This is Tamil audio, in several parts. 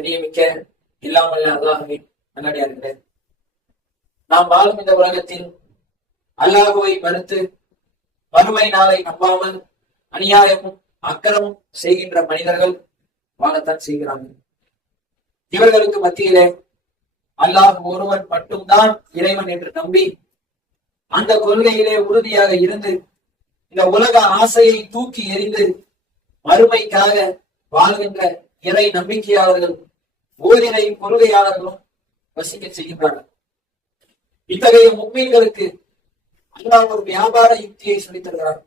கண்ணியமிக்க இல்லாமல் அல்லாஹுவே நல்லடியார்களே நாம் வாழும் இந்த உலகத்தில் அல்லாஹுவை மறுத்து வறுமை நாளை நம்பாமல் அநியாயமும் அக்கறமும் செய்கின்ற மனிதர்கள் வாழத்தான் செய்கிறார்கள். இவர்களுக்கு மத்தியிலே அல்லாஹ் ஒருவன் மட்டும்தான் இறைவன் என்று நம்பி அந்த கொள்கையிலே உறுதியாக இருந்து இந்த உலக ஆசையை தூக்கி எறிந்து மறுமைக்காக வாழ்கின்ற இறை நம்பிக்கையாளர்கள் ஓரிரை கொள்கையாளர்களும் வசிக்க செய்கின்றார்கள். இத்தகைய மும்மீன்களுக்கு அல்லாஹ் ஒரு வியாபார யுக்தியை சொல்லித் தருகிறார்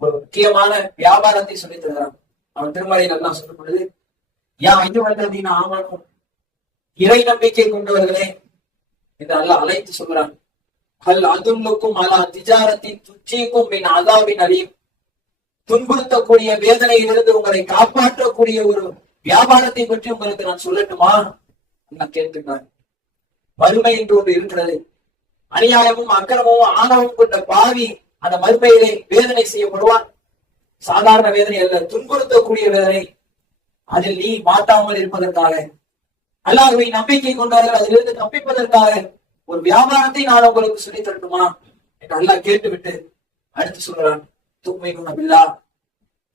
ஒரு முக்கியமான வியாபாரத்தை சொல்லித் தருகிறான். அவன் திருமலையில் எல்லாம் சொல்லும் பொழுது யா ஐந்து வந்ததீன ஆமாக்கும் இறை நம்பிக்கை கொண்டவர்களே என்று அல்லாஹ் அழைத்து சொல்கிறான். ஹல் அதுல்லுக்கும் அலா திஜாரத்தின் துச்சிக்கும் பின் அதாவின் அழியும் துன்புறுத்தக்கூடிய வேதனையிலிருந்து உங்களை காப்பாற்றக்கூடிய ஒரு வியாபாரத்தை பற்றி உங்களுக்கு நான் சொல்லட்டுமா? நான் கேட்கின்றான். வறுமை என்று ஒன்று இருக்கிறது அநியாயமும் அக்கிரமும் ஆணவம் கொண்ட பாவி அந்த மறுமையிலே வேதனை செய்யப்படுவான். சாதாரண வேதனை அல்ல துன்புறுத்தக்கூடிய வேதனை. அதில் நீ மாட்டாமல் இருப்பதற்காக அல்லாஹுவை நம்பிக்கை கொண்டார்கள் அதிலிருந்து தப்பிப்பதற்காக ஒரு வியாபாரத்தை நான் உங்களுக்கு சொல்லி தரட்டுமா? என்று அல்லாஹ் கேட்டுவிட்டு அடுத்து சொல்றான் தும்மை குணமில்லா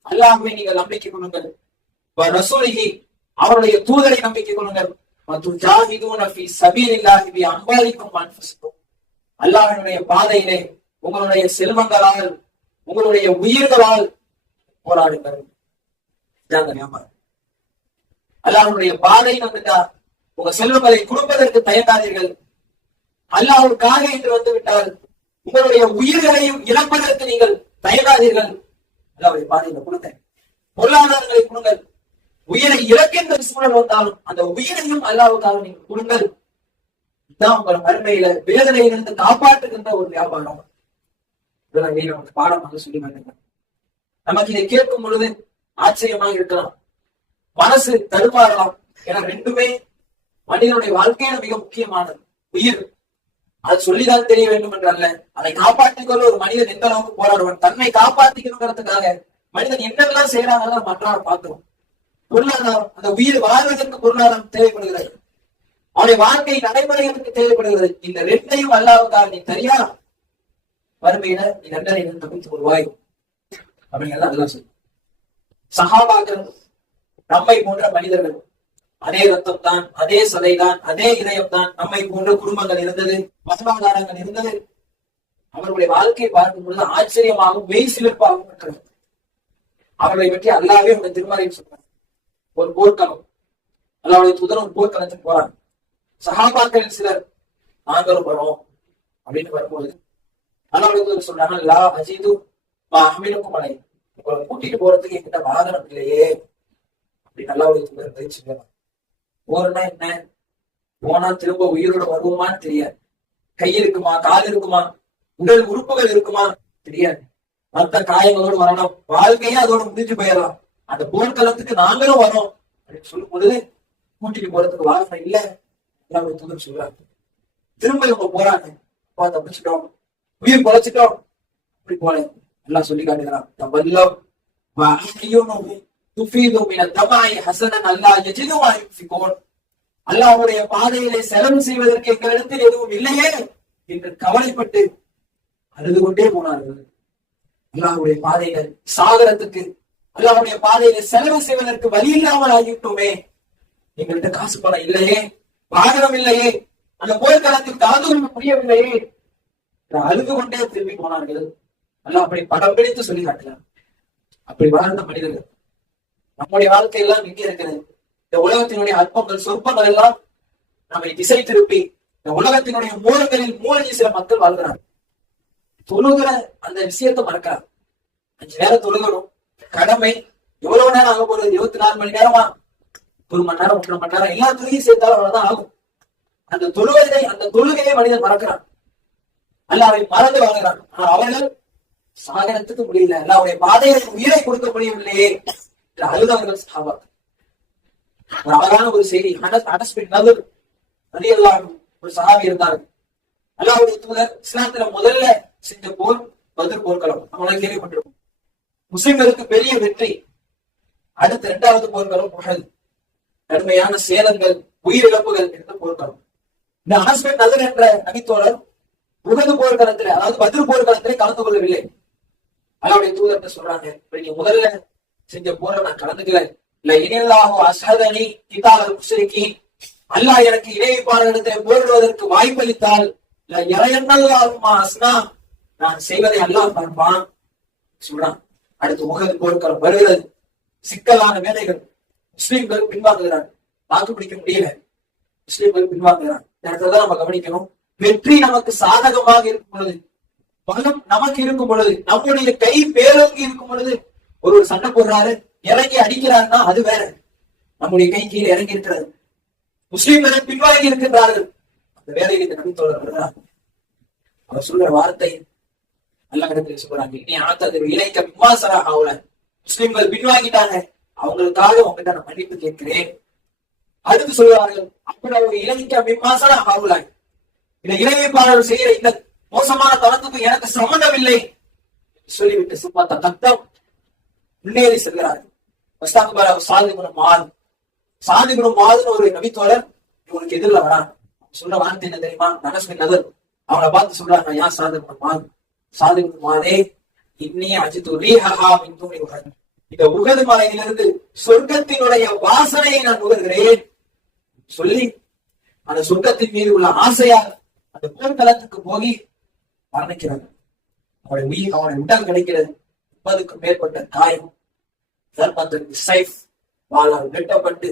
அல்லாஹுவை நீங்கள் நம்பிக்கை கொள்ளுங்கள். அவருடைய தூதரை நம்பிக்கை கொள்ளுங்கள். மற்றும் ஜாஹிது நபி சபீர் இல்லாஹிபி அம்பாலிக்கும் அன்ஃபுசிக்கும் பாதையிலே உங்களுடைய செல்வங்களால் உங்களுடைய உயிர்களால் போராடுங்கள். அல்லாஹனுடைய பாதை வந்துட்டா உங்க செல்வங்களை கொடுப்பதற்கு தயங்காதீர்கள். அல்லாஹ்வுக்காக என்று வந்து விட்டால் உங்களுடைய உயிர்களையும் இழப்பதற்கு நீங்கள் தயங்காதீர்கள். அல்லாவுடைய பாதையில கொடுங்க. பொருளாதாரங்களை கொடுங்கள். உயிரை இழக்கின்ற சூழல் வந்தாலும் அந்த உயிரையும் அல்லாவுக்காக நீங்க கொடுங்கள். இதுதான் உங்களை மறுமையில வேதனையிலிருந்து காப்பாற்றுகின்ற ஒரு வியாபாரம். இதெல்லாம் பாடம் நமக்கு பாடமாக சொல்லி வேண்டுங்க நமக்கு இதை கேட்கும் பொழுது ஆச்சரியமாக இருக்கலாம். மனசு தடுமாறலாம். என ரெண்டுமே மனிதனுடைய வாழ்க்கையில மிக முக்கியமானது. உயிர். அது சொல்லிதான் தெரிய வேண்டும் என்று அல்ல அதை காப்பாற்றிக் கொள்ள ஒரு மனிதன் எந்த அளவுக்கு போராடுவான்? தன்னை காப்பாற்றிக்கணுங்கிறதுக்காக மனிதன் என்னெல்லாம் செய்யறாங்க மற்றார் பார்க்கிறோம் பொருளாதாரம் அந்த உயிர் வாழ்வதற்கு பொருளாதாரம் தேவைப்படுகிறது. அவனுடைய வாழ்க்கை நடைமுறைகளுக்கு தேவைப்படுகிறது. இந்த ரெண்டையும் அல்லாவுக்காக நீ சரியா வறுமையில நீ தண்டனை தப்பித்து கொள்வாய். அப்படிங்கிறத அதெல்லாம் சொல்லு சகாபாக்கள் நம்மை போன்ற மனிதர்கள் அதே ரத்தம் தான் அதே சதை தான் அதே இதயம் தான் நம்மை போன்ற குடும்பங்கள் இருந்தது மசமாதாரங்கள் இருந்தது. அவர்களுடைய வாழ்க்கையை பார்க்கும் பொழுது ஆச்சரியமாகவும் மெய் சிலிர்ப்பாகவும் இருக்கிறது. அவர்களை பற்றி அல்லாவே உங்க திருமறையும் சொல்றாங்க ஒரு போர்க்களம். அல்லாவுடைய தூதர் ஒரு போர்க்களத்துக்கு போறாங்க சகாபாக்களில் சிலர் நாங்களும் வரோம் அப்படின்னு வரும்போது அல்லாவுடைய தூதர் சொல்றாங்க லா அஜீது மா மலை உங்களை கூட்டிட்டு போறதுக்கு என்கிட்ட வாகனம் இல்லையே. அப்படின்னு அல்லாவுடைய தூதர் பயிற்சி சொல்றாங்க போறனா என்ன? போனா திரும்ப உயிரோட வருவோமான்னு தெரியாது. கை இருக்குமா? கால் இருக்குமா? உடல் உறுப்புகள் இருக்குமா? தெரியாது. மத்த காயங்களோடு வரணும் வாழ்க்கையே அதோட முடிஞ்சு போயிடலாம். அந்த போர்க்களத்துக்கு நாங்களும் வரோம். அப்படின்னு சொல்லும் பொழுது கூட்டிட்டு போறதுக்கு வாகனம் இல்ல. எல்லாமே தூதர் சொல்றாங்க திரும்ப இவங்க போறாங்க. அப்பா தப்பிச்சிட்டோம். உயிர் பொழைச்சிட்டோம். அப்படி போல. எல்லாம் சொல்லி காட்டுகிறான் தவல்லம் துஃபீதும் ஹசனன் அல்லாஹ் பாதையிலே செலவு செய்வதற்கு எங்களிடத்தில் எதுவும் இல்லையே என்று கவலைப்பட்டு அழுது கொண்டே போனார்கள். அல்லாவுடைய பாதையில சாகரத்துக்கு அல்லாவுடைய பாதையில செலவு செய்வதற்கு வழி இல்லாமல் ஆகிவிட்டோமே எங்கள்கிட்ட காசு பணம் இல்லையே வாகனம் இல்லையே அந்த போர்க்களத்தில் கலந்து கொள்ள முடியவில்லையே. அழுது கொண்டே திரும்பி போனார்கள். அல்லாஹ் அப்படி படம் பிடித்து சொல்லி காட்டினார். அப்படி வாழ்ந்த மனிதர்கள் நம்முடைய வாழ்க்கை எல்லாம் எங்கே இருக்கிறது இந்த உலகத்தினுடைய அற்பங்கள் சொற்பங்கள் எல்லாம் நம்மை திசை திருப்பி இந்த உலகத்தினுடைய மூலங்களில் மூலகி சில மக்கள் வாழ்கிறார் தொழுகிற அந்த விஷயத்தை மறக்கிறார் அஞ்சு நேரம் தொழுகணும் கடமை. எவ்வளவு நேரம் ஆக போறது இருபத்தி நாலு மணி நேரமா? ஒரு மணி நேரம் ஒன்றரை மணி நேரம். எல்லா தொழுகையும் சேர்த்தாலும் அவ்வளவுதான் ஆகும். அந்த தொழுவதை அந்த தொழுகையை மனிதன் மறக்கிறான். அல்ல அவை மறந்து வாழ்கிறான். ஆனா அவர்கள் சாகனத்துக்கு முடியல. அல்ல அவருடைய பாதையை உயிரை கொடுக்க முடியவில்லையே என்று அழுதவர்கள் சாவார் ஒரு அழகான ஒரு செய்தி. அனஸ் அனஸ் பின் ஒரு சகாவி இருந்தார்கள் அல்லாவுடைய தூதர் இஸ்லாத்துல முதல்ல செஞ்ச போர் பதில் போர்க்களம். அவங்களாம் கேள்விப்பட்டிருக்கும். முஸ்லிம்களுக்கு பெரிய வெற்றி. அடுத்த இரண்டாவது போர்க்களம் புகழ் கடுமையான சேதங்கள் உயிரிழப்புகள் என்ற போர்க்களம். இந்த அனஸ்மெண்ட் நகர் என்ற நபித்தோழர் உகது போர்க்களத்திலே அதாவது பதில் போர்க்களத்திலே கலந்து கொள்ளவில்லை. அல்லாவுடைய தூதர்கிட்ட சொல்றாங்க? நீங்க முதல்ல செஞ்ச போரை நான் கலந்துக்கல. இல்ல இனியல்லாஹோ அசதனி கிதால் முஸ்லிக்கி அல்லாஹ் எனக்கு இணைப்பாளர்களிடத்தை போரிடுவதற்கு வாய்ப்பளித்தால் இல்ல இறையண்ணல்லாகுமா அஸ்னா. நான் செய்வதை அல்லாஹ் பார்ப்பான். சொல்றான். அடுத்து உகது போர்க்களம் வருகிறது. சிக்கலான வேலைகள் முஸ்லிம்கள் பின்வாங்குகிறார். தாக்கு பிடிக்க முடியல. முஸ்லிம்கள் பின்வாங்குகிறார். இந்த இடத்துல நம்ம கவனிக்கணும். வெற்றி நமக்கு சாதகமாக இருக்கும் பொழுது பலம் நமக்கு இருக்கும் பொழுது நம்முடைய கை பேரோங்கி இருக்கும் பொழுது ஒரு ஒரு சண்டை போடுறாரு இறங்கி அடிக்கிறாருன்னா அது வேற. நம்முடைய கை கீழே இறங்கி இருக்கிறது. முஸ்லீம்கள் பின்வாங்கி இருக்கின்றார்கள். அந்த வேலையில் இந்த நபி தோழர் அவர் சொல்ற வார்த்தை நல்ல இடத்துல சொல்றாங்க. நீ ஆத்தது இணைக்க விமாசரா ஆகல முஸ்லிம்கள் பின்வாங்கிட்டாங்க. அவங்களுக்காக உங்ககிட்ட நான் மன்னிப்பு கேட்கிறேன். அடுத்து சொல்லுவார்கள் அப்படி ஒரு இலங்கைக்க விமாசரா ஆகல இந்த இளைஞப்பாளர் செய்யற இந்த மோசமான தளத்துக்கு எனக்கு சம்பந்தமில்லை சொல்லிவிட்டு சும்மா தத்தம் முன்னேறி செல்கிறார் வஸ்தாங்குபார சாதிபுரம் மாது சாதிபுரம் மாதுன்னு ஒரு நபித்தோழர் இவனுக்கு எதிரில் வரான். சொல்ற வார்த்தை என்ன தெரியுமா? நனசு நதர் அவனை பார்த்து சொல்றாங்க ஏன் சாதிபுரம் மாது சாதிபுரம் மாதே இன்னே அஜித்து ஹஹா மின் தூணி உகது இந்த உகது மலையிலிருந்து சொர்க்கத்தினுடைய வாசனையை நான் நுகர்கிறேன் சொல்லி அந்த சொர்க்கத்தின் மீது உள்ள ஆசையாக அந்த போர்க்களத்துக்கு போகி மரணிக்கிறாங்க அவனுடைய உயிர் அவனை உடல் கிடைக்கிறது. முப்பதுக்கும் மேற்பட்ட காயம் தர்மத்திற்கு சைஃப் வாளால் வெட்டப்பட்டு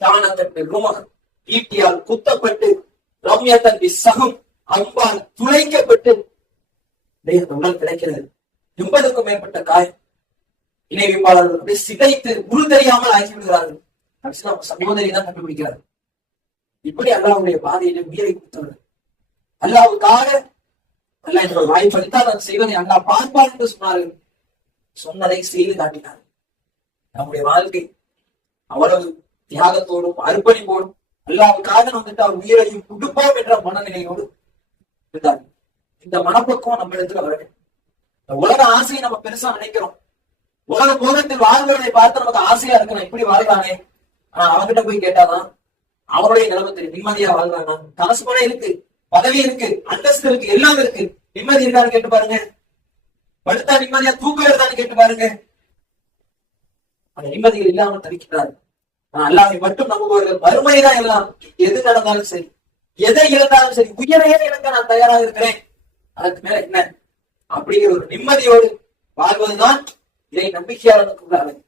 தானத்திற்கு ருமக் ஈட்டியால் குத்தப்பட்டு ரம்யத்திற்கு சகம் அம்பால் துளைக்கப்பட்டு டேய், உடல் கிடைக்கிறது. எண்பதுக்கும் மேற்பட்ட காயம் இணை வைப்பாளர்கள் அப்படியே சிதைத்து உரு தெரியாமல் ஆகி விடுகிறார்கள். கடைசியில் அவங்க சகோதரி தான் கண்டுபிடிக்கிறார். இப்படி அல்லாவுடைய பாதையிலே உயிரை கொடுத்தவர்கள். அல்லாவுக்காக அல்லாஹ் என்ற வாய்ப்பு அளித்தால் அதை செய்வதை அண்ணா பார்ப்பார் என்று சொன்னார்கள். சொன்னதை செய்து காட்டினார். நம்முடைய வாழ்க்கை அவ்வளவு தியாகத்தோடும் அர்ப்பணிப்போடும் அல்லாவுக்காக வந்துட்டு அவர் உயிரையும் கொடுப்போம் என்ற மனநிலையோடு இருந்தார்கள் இந்த மனப்பக்குவம் நம்ம இடத்துல வரணும் இந்த உலக ஆசையை நம்ம பெருசா நினைக்கிறோம். உலக போகத்தில் வாழ்வதை பார்த்து நமக்கு ஆசையா இருக்கணும் இப்படி வாழ்றானே. ஆனா அவங்கிட்ட போய் கேட்டாதான் அவனுடைய நிலைமை தெரியும். நிம்மதியா வாழ்றானா? காசு பணம் இருக்கு பதவி இருக்கு அந்தஸ்து இருக்கு எல்லாம் இருக்கு. நிம்மதி இருக்கான்னு கேட்டு பாருங்க. படுத்தா நிம்மதியா தூக்கம் இருந்தான்னு கேட்டு பாருங்க. அந்த நிம்மதிகள் இல்லாமல் தவிக்கிறார். ஆனா அல்லாவை மட்டும் நம்புபவர்கள் வறுமைதான் எல்லாம் எது நடந்தாலும் சரி எதை இழந்தாலும் சரி உயிரையே இழக்க நான் தயாராக இருக்கிறேன். அதற்கு மேல என்ன? அப்படிங்கிற ஒரு நிம்மதியோடு வாழ்வதுதான் இதை நம்பிக்கையாளனுக்கு உள்ள அழகு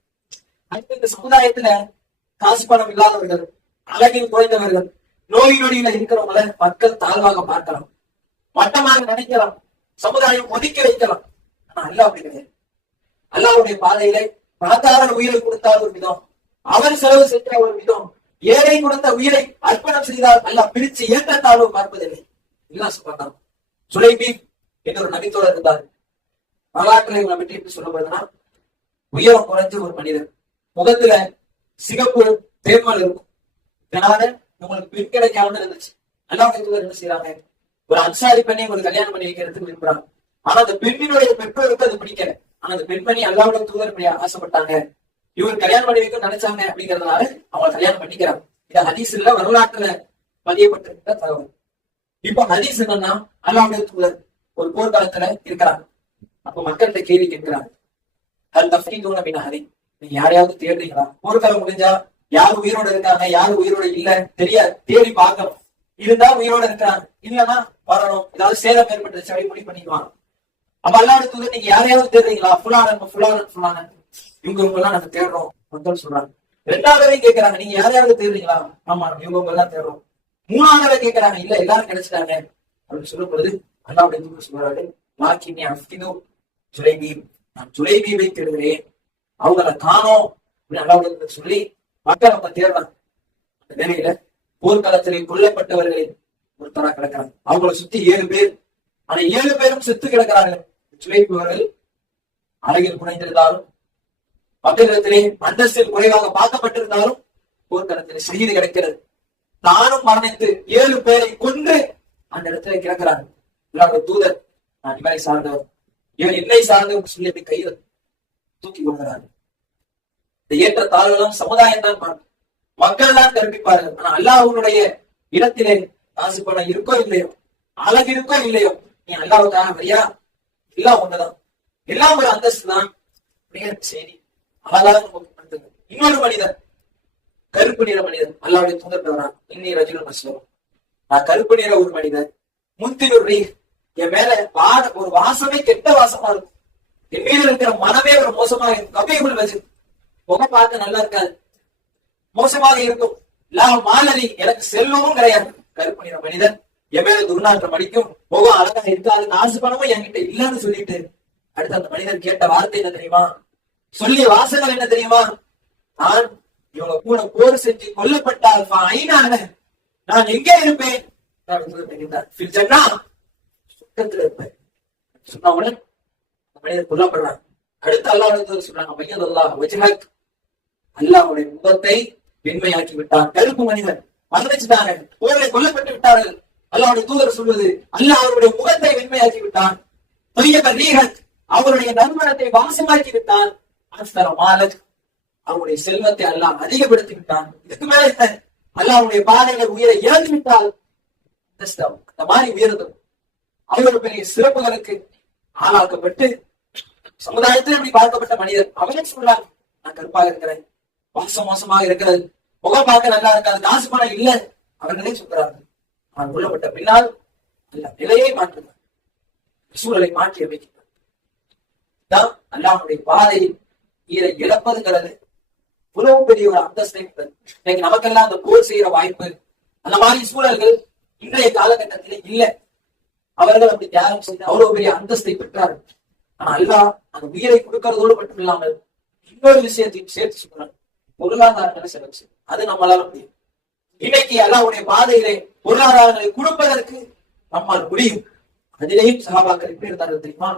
அடுத்து இந்த சமுதாயத்துல காசு பணம் இல்லாதவர்கள் அழகில் குறைந்தவர்கள் நோய் நொடியில இருக்கிறவங்கள மக்கள் தாழ்வாக பார்க்கலாம். மட்டமாக நினைக்கலாம். சமுதாயம் ஒதுக்கி வைக்கலாம். ஆனா அல்லாஹ் அப்படி கிடையாது. அல்லாவுடைய பாதையிலே பணக்காரன் உயிரை கொடுத்தால் ஒரு விதம் அவர் செலவு செய்த ஒரு விதம் ஏழை கொடுத்த உயிரை அர்ப்பணம் செய்தால் அல்லாஹ் பிரிச்சு ஏற்றத்தாழ்வு பார்ப்பதில்லை. எல்லாம் சொல்றாங்க சுலைபி என்று ஒரு நபித்தோடு இருந்தார். வரலாற்றை உங்களை பற்றி எப்படி சொல்லப்படுதுன்னா உயரம் குறைஞ்ச ஒரு மனிதர் முகத்துல சிகப்பு தேர்மல் இருக்கும். இதனால உங்களுக்கு பெண் கிடைக்காம இருந்துச்சு. நல்லா தூதர் என்ன செய்யறாங்க ஒரு அன்சாரி பெண்ணை ஒரு கல்யாணம் பண்ணி வைக்கிறதுக்கு விரும்புறாங்க. ஆனா அந்த பெண்ணினுடைய பெற்றோருக்கு அது பிடிக்கல. ஆனா அந்த பெண்மணி அல்லாவுடைய தூதர் பண்ணி ஆசைப்பட்டாங்க. இவர் கல்யாணம் பண்ணி வைக்க நினைச்சாங்க அப்படிங்கறதுனால அவங்க கல்யாணம் பண்ணிக்கிறாங்க. இது ஹதீஸ்ல வரலாற்றுல பதியப்பட்டிருக்கிற தகவல். இப்ப ஹதீஸ் என்னன்னா அல்லாவுடைய தூதர் ஒரு போர்க்காலத்துல இருக்கிறாங்க அப்ப மக்கள்கிட்ட கேள்வி கேட்கிறாங்க அது தஃபீதூன அப்படின்னா ஹரி நீங்க யாரையாவது தேடுறீங்களா? போர்க்காலம் முடிஞ்சா யார் உயிரோட இருக்காங்க யாரு உயிரோட இல்ல தெரியாது. தேடி பார்க்கணும். இருந்தா உயிரோட இருக்கிறாங்க. இல்லன்னா வரணும். ஏதாவது சேதம் ஏற்பட்டுருச்சு அப்படி முடிவு பண்ணிக்குவாங்க அப்ப அல்லாவுடைய தூதர் நீங்க யாரையாவது தேடுறீங்களா? ஃபுலானன் ஃபுலானன் ஃபுலானன் இவங்க இவங்க எல்லாம் நாங்க தேடுறோம். மக்கள் சொல்றாங்க. ரெண்டாவது கேட்கறாங்க நீங்க யாரையாவது தேடுறீங்களா? ஆமா இவங்க இவங்க எல்லாம் தேடுறோம். மூணாவது கேட்கிறாங்க இல்ல எல்லாரும் கிடைச்சிட்டாங்க. அப்படின்னு சொல்லும் பொழுது அல்லாவுடைய தூதர் சொல்றாரு லாக்கினி அஃப்தினு சுலைபி நான் சுலைபியை தேடுகிறேன் அவங்கள காணோம். அப்படின்னு அல்லாவுடைய சொல்லி மக்கள் அவங்க தேடுறாங்க அந்த வேலையில போர்க்களத்திலே கொல்லப்பட்டவர்களில் ஒருத்தரா கிடக்கிறாங்க. அவங்கள சுத்தி ஏழு பேர். ஆனா ஏழு பேரும் செத்து கிடக்கிறார்கள் சுலைபவர்கள் அழகில் குறைந்திருந்தாலும் மக்களிடத்திலே அந்தஸ்தில் குறைவாக பார்க்கப்பட்டிருந்தாலும் போர்க்களத்திலே செய்தி கிடைக்கிறது. தானும் மரணித்து ஏழு பேரை கொன்று அந்த இடத்துல கிடக்கிறார் இவருடைய தூதர் நான் இவரை சார்ந்தவர். இவர் என்னை சார்ந்தவர் சொல்லி அப்படி கையில் தூக்கி கொள்கிறார். இந்த ஏற்ற தாழ்வுகளும் சமுதாயம் தான் பார்க்கும் மக்கள் தான் கற்பிப்பார்கள். ஆனா அல்லாஹனுடைய இடத்திலே காசு பணம் இருக்கோ இல்லையோ அழகு இருக்கோ இல்லையோ நீ அல்லாவுக்காக வரியா? எல்லாம் ஒண்ணுதான். எல்லாம் ஒரு அந்தஸ்து தான் செய்தி. அழகாக நமக்கு இன்னொரு மனிதன் கருப்பு நிற மனிதன் அல்லாவுடைய தூதர் வரான் இன்னி ரஜினல் மஸ்லூம் நான் கருப்பு நிற ஒரு மனிதன். முந்தினூர் ரீ என் மேல வாட ஒரு வாசமே கெட்ட வாசமா இருக்கும். என் மீது இருக்கிற மனமே ஒரு மோசமாக இருக்கும். கபைகுள் வச்சு முகம் பார்க்க நல்லா இருக்காது. மோசமாக இருக்கும். லா மாலரி எனக்கு செல்வமும் கிடையாது. கருப்பு நிற மனிதன் என் மேல துர்நாற்றம் அடிக்கும். முகம் அழகா இருக்காது. காசு பணமும் என்கிட்ட இல்லைன்னு சொல்லிட்டு அடுத்து அந்த மனிதன் கேட்ட வார்த்தை என்ன தெரியுமா? சொல்லிய வாசகம் என்ன தெரியுமா? நான் இவங்க கூட போர் செஞ்சு கொல்லப்பட்டால் ஐநான நான் எங்கே இருப்பேன்? சுத்தத்துல இருப்பேன். சொன்ன உடனே மனிதர் கொல்லப்படுறான் அடுத்து அல்லாஹ் சொல்றாங்க மையத் அல்லாஹ் வஜ்ஹக். அல்லாஹ்வுடைய முகத்தை வெண்மையாக்கி விட்டான். கருப்பு மனிதன் மரணிச்சுட்டாங்க போரில் கொல்லப்பட்டு விட்டார்கள். அல்லாவுடைய தூதர் சொல்வது அல்லாஹ் அவருடைய முகத்தை வெண்மையாக்கி விட்டான். தொய்யப ரீஹத் அவருடைய நறுமணத்தை வாசமாக்கி விட்டான். அஸ்தர மாலக் அவனுடைய செல்வத்தை அல்லாஹ் அதிகப்படுத்தி விட்டான் இதுக்கு மேல என்ன? அல்லாஹ்வுடைய பாதையில உயிரை இழந்து விட்டால் அந்த மாதிரி உயர்ந்தது. அவ்வளவு பெரிய சிறப்புகளுக்கு ஆளாக்கப்பட்டு சமுதாயத்தில் இப்படி பார்க்கப்பட்ட மனிதர். அவனே சொல்றான் நான் கருப்பாக இருக்கிறேன். வாசம் மோசமாக இருக்கிறது. முகம் பார்க்க நல்லா இருக்காது. காசு பணம் இல்ல. அவர்களே சொல்கிறார்கள் நான் கொல்லப்பட்ட பின்னால் அல்ல நிலையை மாற்றுகிறார் சூழலை மாற்றி அமைக்கிறார் தான் அல்லாஹ்வுடைய பாதையில் இதை இழப்பதுங்கிறது. இவ்வளவு பெரிய ஒரு அந்தஸ்தை இன்னைக்கு நமக்கெல்லாம் அந்த போர் செய்யற வாய்ப்பு அந்த மாதிரி சூழல்கள் இன்றைய காலகட்டத்தில் இல்லை. அவர்கள் அப்படி தியாகம் செய்து அவ்வளவு பெரிய அந்தஸ்தை பெற்றார்கள். ஆனா அல்லாஹ் அந்த உயிரை கொடுக்கறதோடு மட்டும் இல்லாமல் இன்னொரு விஷயத்தையும் சேர்த்து சொல்றாங்க பொருளாதாரங்களை செலவு செய்யும். அது நம்மளால முடியும். இன்னைக்கு அல்லாவுடைய பாதையிலே பொருளாதாரங்களை கொடுப்பதற்கு நம்மால் முடியும். அதிலேயும் சகாபாக்கள் எப்படி இருந்தார்கள் தெரியுமா?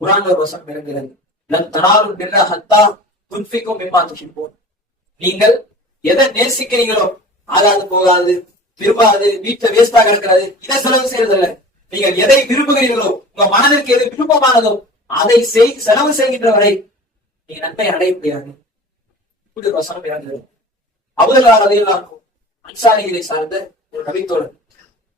குரான் ஒரு வசம் இறங்குகிறது. தனாரும் தனாலும் ஹத்தா துன்பிக்கும் மிம்மா துஷிப்போம் நீங்கள் எதை நேசிக்கிறீங்களோ ஆகாது போகாது திரும்பாது வீட்டுல வேஸ்டா கிடக்கிறது இதை செலவு செய்யறதில்ல. நீங்கள் எதை விரும்புகிறீர்களோ உங்க மனதிற்கு எது விருப்பமானதோ அதை செய் செலவு செய்கின்ற வரை நீங்க நன்மை அடைய முடியாது. இப்படி ஒரு வசனம் இறந்து அவதலால் அதையெல்லாம் அன்சாரிகளை சார்ந்த ஒரு கவித்தோழர்.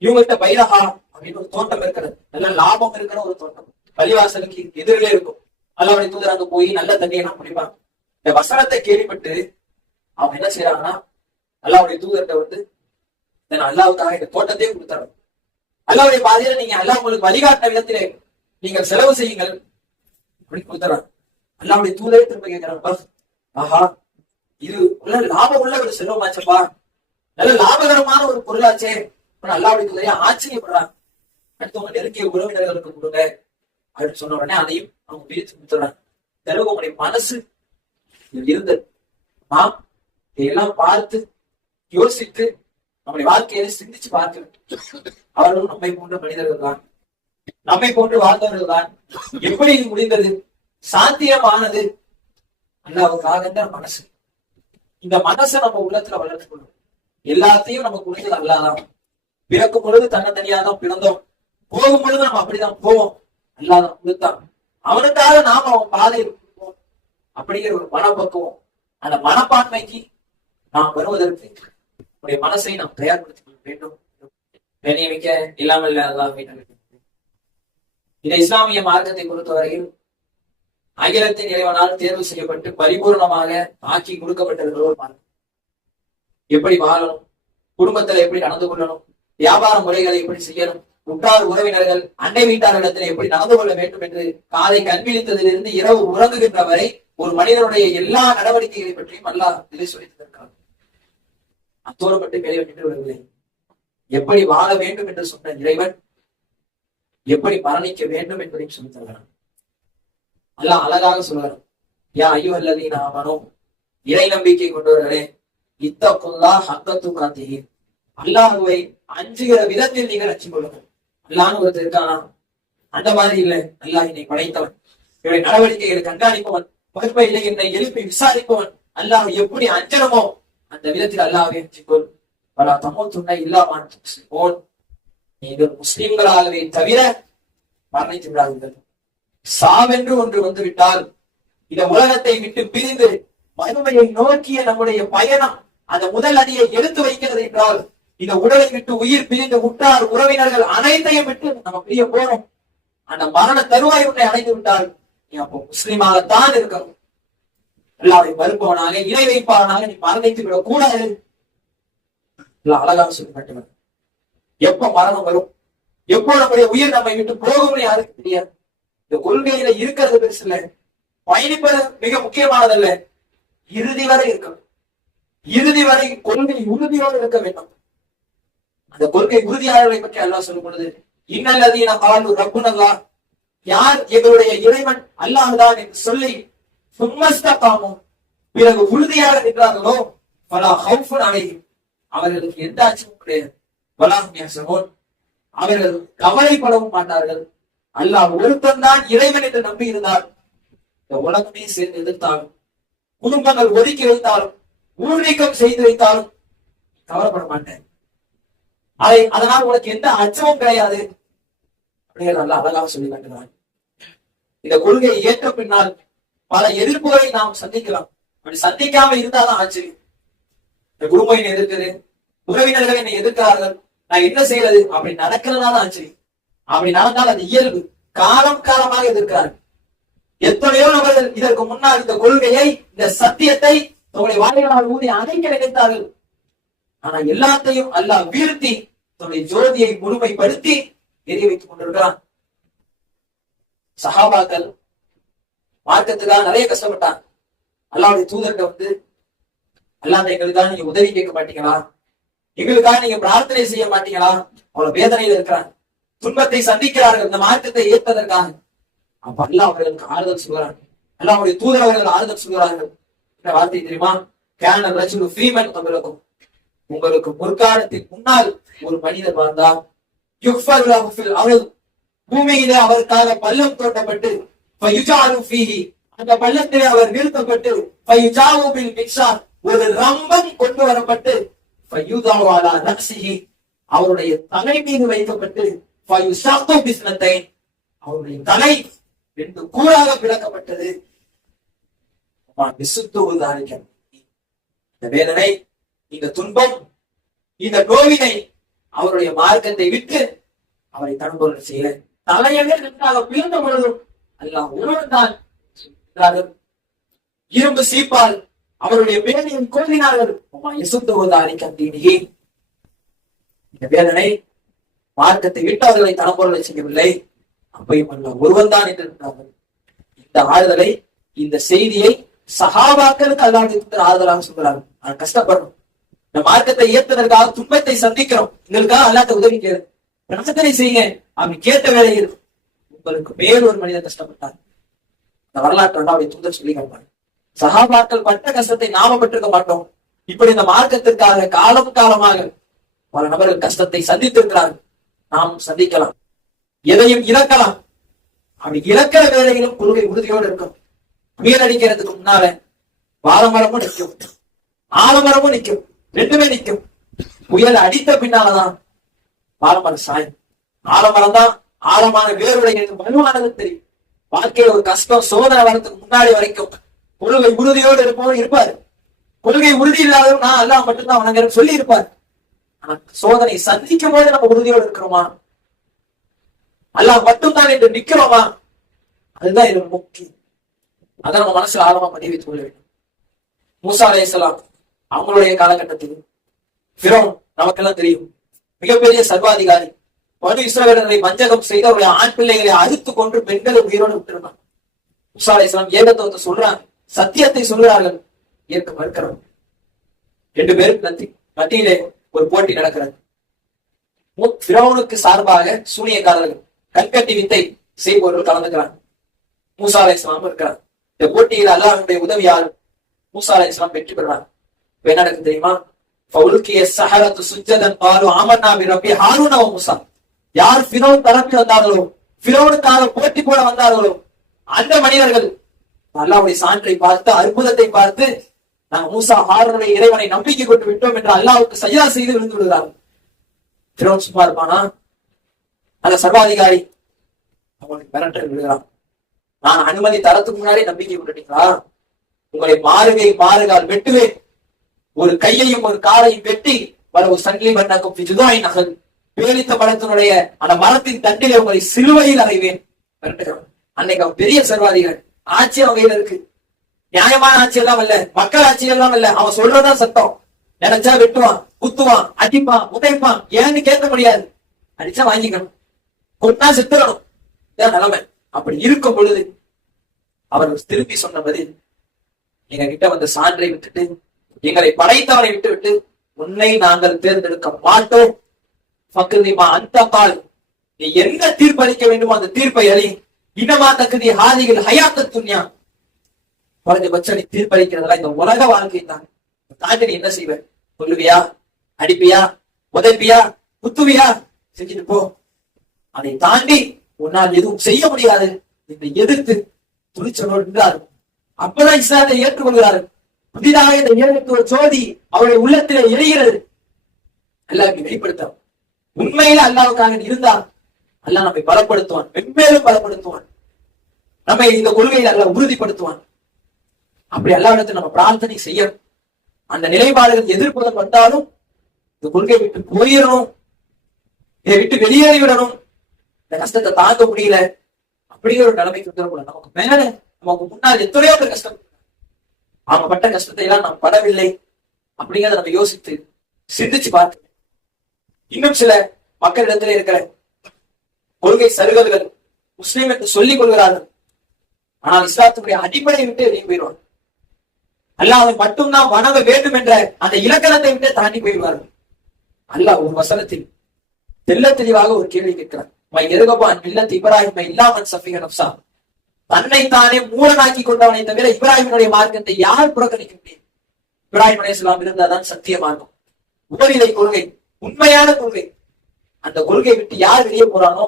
இவங்கிட்ட பைரஹா அப்படின்னு ஒரு தோட்டம் இருக்கிறது. நல்ல லாபம் இருக்கிற ஒரு தோட்டம் பள்ளிவாசலுக்கு எதிரிலே இருக்கும். அல்லாவுடைய தூதர் அங்க போய் நல்ல தண்ணியை நான் குடிப்பாங்க இந்த வசனத்தை கேள்விப்பட்டு அவங்க என்ன செய்யறாங்கன்னா அல்லாவுடைய தூதர்கிட்ட வந்து நான் அல்லாவுக்காக இந்த தோட்டத்தையே கொடுத்தாரு. அல்லாவுடைய பாதையில நீங்க அல்லாஹ் உங்களுக்கு வழிகாட்டின விதத்திலே நீங்கள் செலவு செய்யுங்கள் அப்படி கொடுத்துறாங்க அல்லாவுடைய தூதரே திரும்ப கேட்கிறாங்க ஆஹா இது உள்ள லாபம் உள்ள ஒரு செல்வமாச்சப்பா. நல்ல லாபகரமான ஒரு பொருளாச்சே. அல்லாவுடைய தூதரையே ஆச்சரியப்படுறாங்க அடுத்தவங்க நெருங்கிய உறவினர்களுக்கு கொடுங்க அப்படின்னு சொன்ன உடனே அதையும் அவங்க பிரித்து கொடுத்துறாங்க. பிறகு உங்களுடைய மனசு இருந்தது நாம் இதையெல்லாம் பார்த்து யோசித்து நம்முடைய வாழ்க்கையை சிந்திச்சு பார்க்க அவர்களும் நம்மை போன்ற மனிதர்கள் தான் நம்மை போன்று வாழ்ந்தவர்கள் தான் எப்படி இது முடிந்தது? சாத்தியமானது. அல்லாவுக்காக தான் மனசு. இந்த மனசை நம்ம உள்ளத்துல வளர்த்துக் கொள்ளும் எல்லாத்தையும் நம்ம குடிச்சது அல்லாதான். பிறக்கும் பொழுது தன்னந்தனியா தான் பிறந்தோம். போகும் பொழுது நம்ம அப்படிதான் போவோம். அல்லாதான் கொடுத்தான் அவனுக்காக நாம அவன் பாதையில் அப்படிங்கிற ஒரு மனப்பக்குவம். அந்த மனப்பான்மைக்கு நாம் வருவதற்கு உடைய மனசை நாம் தயார்படுத்திக் கொள்ள வேண்டும். வினைமிக்க இல்லாமல் அல்லாஹ் இந்த இஸ்லாமிய மார்க்கத்தை பொறுத்தவரையில் அகிலத்தின் இறைவனால் தேர்வு செய்யப்பட்டு பரிபூர்ணமாக ஆக்கி கொடுக்கப்பட்டிருக்கிற ஒரு மார்க்கம். எப்படி வாழணும்? குடும்பத்துல எப்படி நடந்து கொள்ளணும்? வியாபார முறைகளை எப்படி செய்யணும்? உற்றார் உறவினர்கள் அண்டை வீட்டாரிடத்தில் எப்படி நடந்து கொள்ள வேண்டும் என்று காலை கண்விழித்ததிலிருந்து இரவு உறங்குகின்ற வரை ஒரு மனிதனுடைய எல்லா நடவடிக்கைகளை பற்றியும் அல்லாஹ் நிலை சொல்லித்திருக்கிறார் அத்தோடு மட்டும் நின்று எப்படி வாழ வேண்டும் என்று சொன்ன இறைவன் எப்படி மரணிக்க வேண்டும் என்பதையும் சொல்லித் தருகிறான் அல்லாஹ் அழகாக சொல்லுவார் யா ஐயோ அல்லது நாமனும் இறை நம்பிக்கை கொண்டவர்களே இத்தப்புல்லா ஹக்கத்து காத்தியே அல்லாஹுவை அஞ்சுகிற விதத்தில் நீங்கள் அச்சு கொள்ளுங்கள். அல்லான்னு ஒருத்தர் இருக்கானா? அந்த மாதிரி இல்லை. அல்லாஹ் என்னை படைத்தவன். இவருடைய நடவடிக்கைகளை கண்காணிப்பவன் பகுப்பை என்னை எழுப்பி விசாரிப்பவன் அல்லாஹ் எப்படி அஞ்சனமோ அந்த விதத்தில் அல்லாஹ் அஞ்சிக்கொள் பல தமோ துணை இல்லாமல் போல் நீங்கள் முஸ்லிம்களாகவே தவிர மரணித்து விடாதீர்கள். சாவென்று ஒன்று வந்துவிட்டால் இந்த உலகத்தை விட்டு பிரிந்து மறுமையை நோக்கிய நம்முடைய பயணம் அந்த முதல் அடியை எடுத்து வைக்கிறது என்றால் இந்த உடலை விட்டு உயிர் பிரிந்து உற்றார் உறவினர்கள் அனைத்தையும் விட்டு நம்ம பிரிய போறோம். அந்த மரண தருவாய் உன்னை அடைந்து விட்டால் நீ அப்போ முஸ்லீமாகத்தான் இருக்கணும். அல்லாவை மறுப்பவனாக இணை வைப்பவனாக நீ மரணித்து விடக் கூடாது அழகாக சொல்லி மட்டுமே. எப்ப மரணம் வரும்? எப்போ நம்முடைய உயிர் நம்மை விட்டு போகும்னு யாருக்கு தெரியாது. இந்த கொள்கையில இருக்கிறது பெருசு இல்ல. பயணிப்பது மிக முக்கியமானதல்ல. இறுதி வரை இருக்கணும். இறுதி வரை கொள்கை உறுதியோடு இருக்க வேண்டும். அந்த கொள்கை உறுதியாளர்களை பற்றி அல்லா சொல்லும் பொழுது இன்னல்லதீன காலு ரப்புனல்லா யார் எங்களுடைய இறைவன் அல்லாஹுதான் என்று சொல்லி சும்மஸ்தகாமும் பிறகு உறுதியாக நின்றார்களோ? பலா ஹவுஃபுன் அலைஹிம். அவர்களுக்கு எந்த அச்சமும் கிடையாது. வலாம் யஹ்சனூன். அவர்கள் கவலைப்படவும் மாட்டார்கள். அல்லாஹ் ஒருத்தன் தான் இறைவன் என்று நம்பி இருந்தால் இந்த உலகமே சேர்ந்து எதிர்த்தாலும் குடும்பங்கள் ஒதுக்கி வைத்தாலும் ஊர் நீக்கம் செய்து வைத்தாலும் கவலைப்பட மாட்டேன். அதை அதனால் உனக்கு எந்த அச்சமும் கிடையாது. அப்படிங்கிற நல்லா அழகாக சொல்லி காட்டுகிறான் இந்த கொள்கையை ஏற்ற பின்னால் பல எதிர்ப்புகளை நாம் சந்திக்கலாம். அப்படி சந்திக்காம இருந்தாதான் ஆச்சரியம். இந்த குடும்பம் என்ன எதிர்க்குது உறவினர்கள் என்னை எதிர்க்கிறார்கள் நான் என்ன செய்யறது? அப்படி நடக்கிறதுனால ஆச்சரியம். அப்படி நடந்தால் அது இயல்பு. காலம் காலமாக எதிர்க்கிறார்கள். எத்தனையோ நபர்கள் இதற்கு முன்னால் இந்த கொள்கையை இந்த சத்தியத்தை தன்னுடைய வாழைகளால் ஊதி அணைக்க நினைத்தார்கள். ஆனா எல்லாத்தையும் அல்லாஹ் வீழ்த்தி தன்னுடைய ஜோதியை முழுமைப்படுத்தி எரிய வைத்துக் கொண்டிருக்கிறான் சஹாபாக்கள் மார்க்கத்துக்காக நிறைய கஷ்டப்பட்டான் அல்லாவுடைய தூதர்கிட்ட வந்து அல்லாத எங்களுக்காக நீங்க உதவி கேட்க மாட்டீங்களா? எங்களுக்காக நீங்க பிரார்த்தனை செய்ய மாட்டீங்களா? அவ்வளவு வேதனையில இருக்கிறாங்க. துன்பத்தை சந்திக்கிறார்கள். இந்த மார்க்கத்தை ஏற்பதற்காக. அப்ப அல்லாஹ் அவர்களுக்கு ஆறுதல் சொல்கிறாங்க அல்லாவுடைய தூதர் அவர்கள் ஆறுதல் சொல்கிறார்கள் என்ன வார்த்தை தெரியுமா? கேன ரச்சு ஃபீமன் தமிழக்கும் உங்களுக்கு முற்காலத்தின் முன்னால் ஒரு மனிதர் வாழ்ந்தார் யுக்ஃபர் பூமியில அவருக்காக பள்ளம் தோட்டப்பட்டு அந்த பள்ளத்திலே அவர் நிறுத்தப்பட்டு ஒரு ரம்பம் கொண்டு வரப்பட்டு அவருடைய தலை மீது வைக்கப்பட்டு பிஸ்னத்தை அவருடைய தலை ரெண்டு கூறாக விளக்கப்பட்டது. இந்த வேதனை இந்த துன்பம் இந்த நோவினை அவருடைய மார்க்கத்தை விட்டு அவரை தன்பொருள் செய்ய தலையவே நின்றாக பிறந்த பொழுதும் அல்லாஹ் உணர்ந்தான் இரும்பு சீப்பால் அவருடைய வேதனையை கோதினார்கள் இசுத்துவதாரிக்கம் தீனியே இந்த வேதனை மார்க்கத்தை விட்டு அவர்களை தனப்பொருளை செய்யவில்லை. அப்பையும் அல்ல ஒருவன் தான் என்று இருந்தார்கள் இந்த ஆறுதலை இந்த செய்தியை சகாபாக்களுக்கு அல்லாஹ் ஆறுதலாக சொல்கிறார்கள் நான் கஷ்டப்படணும். இந்த மார்க்கத்தை ஏற்பதற்காக துன்பத்தை சந்திக்கிறோம். எங்களுக்காக அல்லாத்த உதவி கேளு பிரார்த்தனை செய்யுங்க. அவன் கேட்ட வேலையில் உங்களுக்கு மேல் ஒரு மனிதன் கஷ்டப்பட்டார். இந்த வரலாற்று அவருடைய தூதர் சொல்லி காட்டுவாங்க சகாபாக்கள் பட்ட கஷ்டத்தை நாம பெற்றிருக்க மாட்டோம். இப்படி இந்த மார்க்கத்திற்காக காலம் காலமாக பல நபர்கள் கஷ்டத்தை சந்தித்திருக்கிறார்கள். நாம் சந்திக்கலாம். எதையும் இழக்கலாம். அப்படி இழக்கிற வேலையிலும் கொள்கை உறுதியோடு இருக்கும். புயல் அடிக்கிறதுக்கு முன்னால வாழமரமும் நிற்கும். ஆலமரமும் நிற்கும். ரெண்டுமே நிற்கும் புயல் அடித்த பின்னாலதான் ஆலமரம் சாயும் ஆலமரம் தான் ஆழமான வேருடைய வலுவானது தெரியும். வாழ்க்கையில ஒரு கஷ்டம் சோதனை வரத்துக்கு முன்னாடி வரைக்கும் கொள்கை உறுதியோடு இருப்பவரும் இருப்பாரு. கொள்கை உறுதி இல்லாதவரும் நான் எல்லாம் மட்டும்தான் வணங்குறேன் சொல்லி இருப்பார் ஆனா சோதனை சந்திக்கும் போது நம்ம உறுதியோடு இருக்கிறோமா? அல்லாஹ் மட்டும்தான் என்று நிக்கிறோமா? அதுதான் இது முக்கியம். அதை நம்ம மனசுல ஆழமா பதிவு கொள்ள வேண்டும். மூசா அலையாம் அவங்களுடைய காலகட்டத்தில் பிறோன் நமக்கெல்லாம் தெரியும். மிகப்பெரிய சர்வாதிகாரி பனு இஸ்ரவேலரை வஞ்சகம் செய்து அவருடைய ஆண் பிள்ளைகளை அறுத்து கொண்டு பெண்களை உயிரோடு விட்டிருந்தான். மூசா இஸ்லாம் ஏகத்துவத்தை சொல்றாங்க. சத்தியத்தை சொல்கிறார்கள். ஏற்க மறுக்கிறாங்க ரெண்டு பேருக்கு நத்தி மத்தியிலே ஒரு போட்டி நடக்கிறது. பிறவனுக்கு சார்பாக சூனியக்காரர்கள் கண்கட்டி வித்தை செய்பவர்கள் கலந்துக்கிறாங்க. மூசா அலை இஸ்லாம் இருக்கிறார். இந்த போட்டியில் அல்லாஹனுடைய உதவியால் மூசா அலை இஸ்லாம் வெற்றி பெறார் என்ன நடக்கு தெரியுமா? ஃபவுல்கிய சஹரத்து சுஜதன் பாலு ஆமன்னா ரப்பி ஹாரூனவ முசா. யார் பிரோன் தரப்பி வந்தார்களோ பிரோனுக்காக போட்டி போட வந்தார்களோ அந்த மனிதர்கள் அல்லாவுடைய சான்றை பார்த்து அற்புதத்தை பார்த்து நாங்கள் மூசா ஹாரனுடைய இறைவனை நம்பிக்கை கொண்டு விட்டோம் என்று அல்லாவுக்கு சஜா செய்து விழுந்து விடுகிறார்கள். பிரோன் சும்மா இருப்பானா? அந்த சர்வாதிகாரி அவங்களுக்கு மிரட்டல் விடுகிறான் நான் அனுமதி தரத்துக்கு முன்னாடி நம்பிக்கை விட்டுட்டீங்களா உங்களை மாறுகை மாறுகால் வெட்டுவேன். ஒரு கையையும் ஒரு காலையும் வெட்டி வர ஒரு சங்கிலி மண்ணாக்கும் ஜுதாய் நகல் பேலித்த மரத்தினுடைய அந்த மரத்தின் தண்டிலே உங்களை சிலுவையில் அறைவேன். அன்னைக்கு அவன் பெரிய சர்வாதிகள் ஆட்சி அவன் கையில இருக்கு. நியாயமான ஆட்சி எல்லாம் இல்ல மக்கள் ஆட்சி எல்லாம் இல்ல அவன் சொல்றதான் சட்டம் நினைச்சா வெட்டுவான் குத்துவான் அடிப்பான் உதைப்பான் ஏன்னு கேட்க முடியாது. அடிச்சா வாங்கிக்கணும். கொட்டா செத்துறணும் இதான் நிலைமை. அப்படி இருக்கும் பொழுது அவர் திருப்பி சொன்ன பதில் எங்க கிட்ட வந்த சான்றை விட்டுட்டு எங்களை படைத்தவரை விட்டுவிட்டு உன்னை நாங்கள் தேர்ந்தெடுக்க மாட்டோம். பக்குதிமா அந்த கால். நீ என்ன தீர்ப்பளிக்க வேண்டுமோ அந்த தீர்ப்பை அறி இனமா தகுதி ஹாதிகள் ஹயாத்த துன்யா. குறைஞ்சபட்சம் நீ தீர்ப்பளிக்கிறதெல்லாம் இந்த உலக வாழ்க்கை தான் தாண்டி நீ என்ன செய்வ சொல்லுவியா அடிப்பியா? உதைப்பியா? குத்துவியா? செஞ்சுட்டு போ. அதை தாண்டி உன்னால் எதுவும் செய்ய முடியாது. இந்த எதிர்த்து துணிச்சலோடு நின்றார் அப்பதான் இஸ்லாத்தை ஏற்றுக்கொள்கிறார்கள். புதிதாக இந்த ஏழுக்கு ஒரு ஜோதி அவருடைய உள்ளத்திலே எரிகிறது அல்லாவுக்கு வெளிப்படுத்த உண்மையில அல்லாவுக்காக இருந்தா அல்லாஹ் நம்மை பலப்படுத்துவான். மென்மேலும் பலப்படுத்துவான். நம்மை இந்த கொள்கையில அல்ல உறுதிப்படுத்துவான். அப்படி அல்லாவிடத்தில் நம்ம பிரார்த்தனை செய்யணும். அந்த நிலைப்பாடுகள் எதிர்ப்புகள் வந்தாலும் இந்த கொள்கை விட்டு போயிடணும். இதை விட்டு வெளியேறி விடணும் இந்த கஷ்டத்தை தாங்க முடியல. அப்படிங்கிற ஒரு நிலைமைக்கு வந்துடக்கூடாது. நமக்கு மேல நமக்கு முன்னால் எத்தனையோ பேர் கஷ்டம் அவங்க பட்ட கஷ்டத்தை எல்லாம் நாம் படவில்லை அப்படிங்கிறத நம்ம யோசித்து சிந்திச்சு பார்த்து இன்னும் சில மக்களிடத்தில் இருக்கிற கொள்கை சருகல்கள் முஸ்லீம் என்று சொல்லிக் கொள்கிறார்கள். ஆனால் இஸ்லாத்துடைய அடிப்படையை விட்டு வெளியே போயிடுவார் அல்லாஹ் மட்டும்தான் வணங்க வேண்டும் என்ற அந்த இலக்கணத்தை விட்டு தாண்டி போயிடுவார்கள். அல்லாஹ் ஒரு வசனத்தில் தெல்ல தெளிவாக ஒரு கேள்வி கேட்கிறார் மை எருகபான் இல்லத்து இப்ராஹிம் இல்லாமன் சஃபிக நப்சா தன்னைத்தானே மூலனாக்கி கொண்டவனை தவிர இப்ராஹிமனுடைய மார்க்கத்தை யார் புறக்கணிக்க முடியும்? இப்ராஹிம் அலையாம் இருந்தாதான் சத்திய மார்க்கம். உபநிலை கொள்கை உண்மையான கொள்கை. அந்த கொள்கை விட்டு யார் வெளியே போறானோ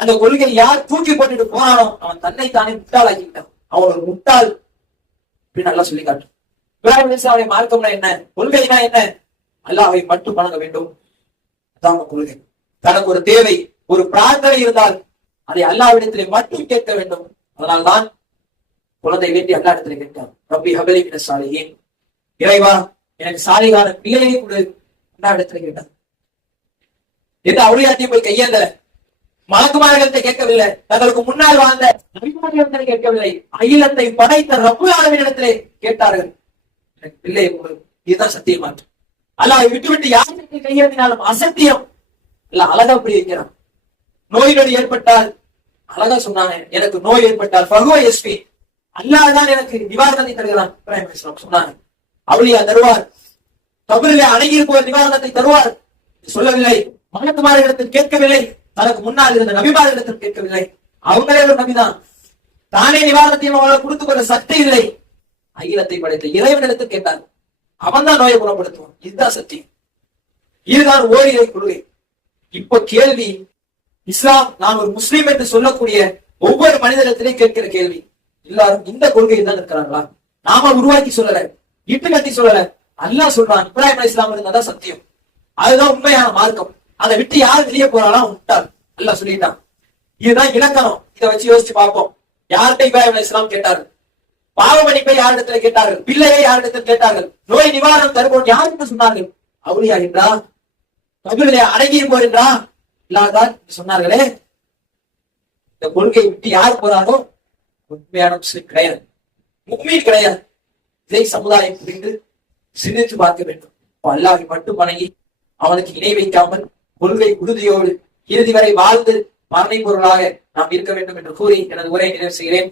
அந்த கொள்கை யார் தூக்கி போட்டுட்டு போறானோ அவன் தன்னைத்தானே முட்டாளாக்கிட்டான் அவன் ஒரு முட்டாள் அப்படின்னு நல்லா சொல்லி காட்டும் இப்ராஹிம் அலையாவுடைய மார்க்கம்னா என்ன? கொள்கைனா என்ன? அல்லாஹை மட்டும் வணங்க வேண்டும். அதான் அவன் கொள்கை. தனக்கு ஒரு தேவை ஒரு பிரார்த்தனை இருந்தால் அதை அல்லாவிடத்திலே மட்டும் கேட்க வேண்டும். அதனால்தான் குழந்தை வேண்டி அல்லா இடத்துல கேட்டார். ரப்பி ஹபலி மின சாலையே இறைவா எனக்கு சாலிகான பிள்ளையை கொடு. அல்லா இடத்துல கேட்டார். எந்த அவுளியாத்தையும் போய் கையேந்தல மலக்குமார்களிடத்தை கேட்கவில்லை. தங்களுக்கு முன்னால் வாழ்ந்த நபிமார்களிடத்தை கேட்கவில்லை. அகிலத்தை படைத்த ரப்பு இடத்திலே கேட்டார்கள். எனக்கு பிள்ளையை கொடு. இதுதான் சத்தியமாற்று அல்லாஹ் விட்டு விட்டு யாருக்கு கையேந்தினாலும் அசத்தியம். இல்ல அழகா அப்படி வைக்கிறான் நோய் நொடி ஏற்பட்டால் அழகா சொன்னாங்க. எனக்கு நோய் ஏற்பட்டால் பகுவ எஸ்பி அல்லாஹ் தான் எனக்கு நிவாரணத்தை தருகிறான். இப்ராஹிம் சொன்னாங்க. அவளியா தருவார். கபரிலே அடங்கி இருப்பவர் நிவாரணத்தை தருவார். சொல்லவில்லை. மகத்துமாரிடத்தில் கேட்கவில்லை. தனக்கு முன்னால் இருந்த நபிமாரிடத்தில் கேட்கவில்லை. அவங்களே ஒரு நபிதான். தானே நிவாரணத்தையும் அவங்களை கொடுத்து கொள்ள சக்தி இல்லை. அகிலத்தை படைத்த இறைவனிடத்தில் கேட்டார். அவன் தான் நோயை குணப்படுத்துவான். இதுதான் சத்தியம். இதுதான் ஓரிரை கொள்கை. இப்ப கேள்வி இஸ்லாம் நான் ஒரு முஸ்லீம் என்று சொல்லக்கூடிய ஒவ்வொரு மனிதனிடத்திலையும் கேட்கிற கேள்வி. எல்லாரும் இந்த கொள்கையில் தான் இருக்கிறாங்களா நாம உருவாக்கி சொல்லல இட்டு கட்டி சொல்லல. அல்லாஹ் சொல்றான் இப்ராஹிம் இஸ்லாம் இருந்தாதான் சத்தியம். அதுதான் உண்மையான மார்க்கம். அதை விட்டு யார் வெளியே போறாளா விட்டார் அல்லாஹ் சொல்லிட்டான். இதுதான் இலக்கணம். இதை வச்சு யோசிச்சு பார்ப்போம். யார்கிட்ட இப்ராஹிம் இஸ்லாம் கேட்டாரு பாவ மன்னிப்பை யாரிடத்துல கேட்டார்கள்? பிள்ளையை யாரிடத்தில் கேட்டார்கள்? நோய் நிவாரணம் தருவோம் யாருக்கு சொன்னார்கள்? அவளியா என்றா? தமிழிலே அடங்கி என்றா? இல்லாதார் சொன்னார்களே இந்த கொள்கையை விட்டு யார் போறாரோ உண்மையான முஸ்லிம் கிடையாது. முக்மீன் கிடையாது. இதை சமுதாயம் புரிந்து சிந்தித்து பார்க்க வேண்டும். அப்ப அல்லாஹை மட்டும் வணங்கி அவனுக்கு இணை வைக்காமல் கொள்கை உறுதியோடு இறுதி வரை வாழ்ந்து மரணை பொருளாக நாம் இருக்க வேண்டும் என்று கூறி எனது உரை நிறைவு செய்கிறேன்.